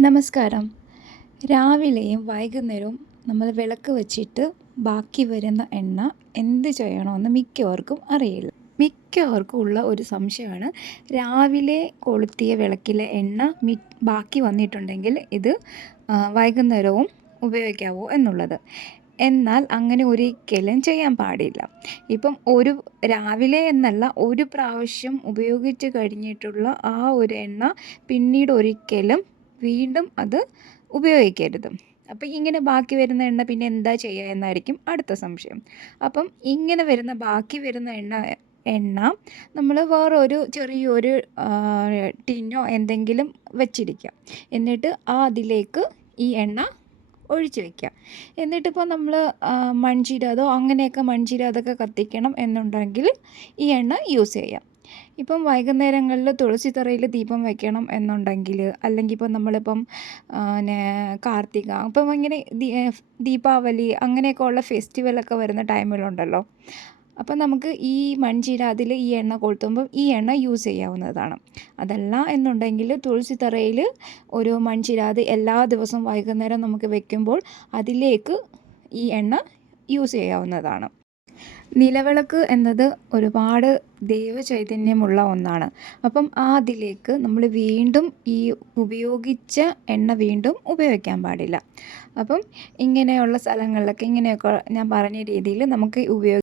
നമസ്കാരം. രാവിലെയും വൈകുന്നേരവും നമ്മൾ വിളക്ക് വെച്ചിട്ട് ബാക്കി വരുന്ന എണ്ണ എന്ത് ചെയ്യണമെന്ന് മിക്കവർക്കും അറിയില്ല. മിക്കവർക്കും ഉള്ള ഒരു സംശയമാണ്. രാവിലെ കൊളുത്തിയ വിളക്കിലെ എണ്ണ മി ബാക്കി വന്നിട്ടുണ്ടെങ്കിൽ ഇത് വൈകുന്നേരവും ഉപയോഗിക്കാവോ എന്നുള്ളത്. എന്നാൽ അങ്ങനെ ഒരിക്കലും ചെയ്യാൻ പാടില്ല. ഇപ്പം ഒരു രാവിലെ എന്നല്ല ഒരു പ്രാവശ്യം ഉപയോഗിച്ച് കഴിഞ്ഞിട്ടുള്ള ആ ഒരു എണ്ണ പിന്നീട് ഒരിക്കലും വീണ്ടും അത് ഉപയോഗിക്കരുത്. അപ്പം ഇങ്ങനെ ബാക്കി വരുന്ന എണ്ണ പിന്നെ എന്താ ചെയ്യുക എന്നായിരിക്കും അടുത്ത സംശയം. അപ്പം ഇങ്ങനെ വരുന്ന ബാക്കി വരുന്ന എണ്ണ എണ്ണ നമ്മൾ വേറൊരു ചെറിയൊരു ടിന്നോ എന്തെങ്കിലും വെച്ചിരിക്കുക. എന്നിട്ട് ആ അതിലേക്ക് ഈ എണ്ണ ഒഴിച്ച് വയ്ക്കാം എന്നിട്ടിപ്പോൾ നമ്മൾ മൺചിരാതോ അങ്ങനെയൊക്കെ മൺചിരാതൊക്കെ കത്തിക്കണം എന്നുണ്ടെങ്കിൽ ഈ എണ്ണ യൂസ് ചെയ്യാം. ഇപ്പം വൈകുന്നേരങ്ങളിൽ തുളസി തറയിൽ ദീപം വെക്കണം എന്നുണ്ടെങ്കിൽ അല്ലെങ്കിൽ ഇപ്പം നമ്മളിപ്പം പിന്നെ കാർത്തിക അപ്പം ഇങ്ങനെ ദീപാവലി അങ്ങനെയൊക്കെ ഉള്ള ഫെസ്റ്റിവലൊക്കെ വരുന്ന ടൈമിലുണ്ടല്ലോ. അപ്പം നമുക്ക് ഈ മൺചീര അതിൽ ഈ എണ്ണ കൊളുത്തുമ്പം ഈ എണ്ണ യൂസ് ചെയ്യാവുന്നതാണ്. അതല്ല എന്നുണ്ടെങ്കിൽ തുളസി തറയിൽ ഒരു മൺചീരാത് എല്ലാ ദിവസവും വൈകുന്നേരം നമുക്ക് വെക്കുമ്പോൾ അതിലേക്ക് ഈ എണ്ണ യൂസ് ചെയ്യാവുന്നതാണ്. നിലവിളക്ക് എന്നത് ഒരുപാട് ദൈവചൈതന്യമുള്ള ഒന്നാണ്. അപ്പം അതിലേക്ക് നമ്മൾ വീണ്ടും ഈ ഉപയോഗിച്ച എണ്ണ വീണ്ടും ഉപയോഗിക്കാൻ പാടില്ല. അപ്പം ഇങ്ങനെയുള്ള സ്ഥലങ്ങളിലൊക്കെ ഇങ്ങനെയൊക്കെ ഞാൻ പറഞ്ഞ രീതിയിൽ നമുക്ക് ഉപയോഗി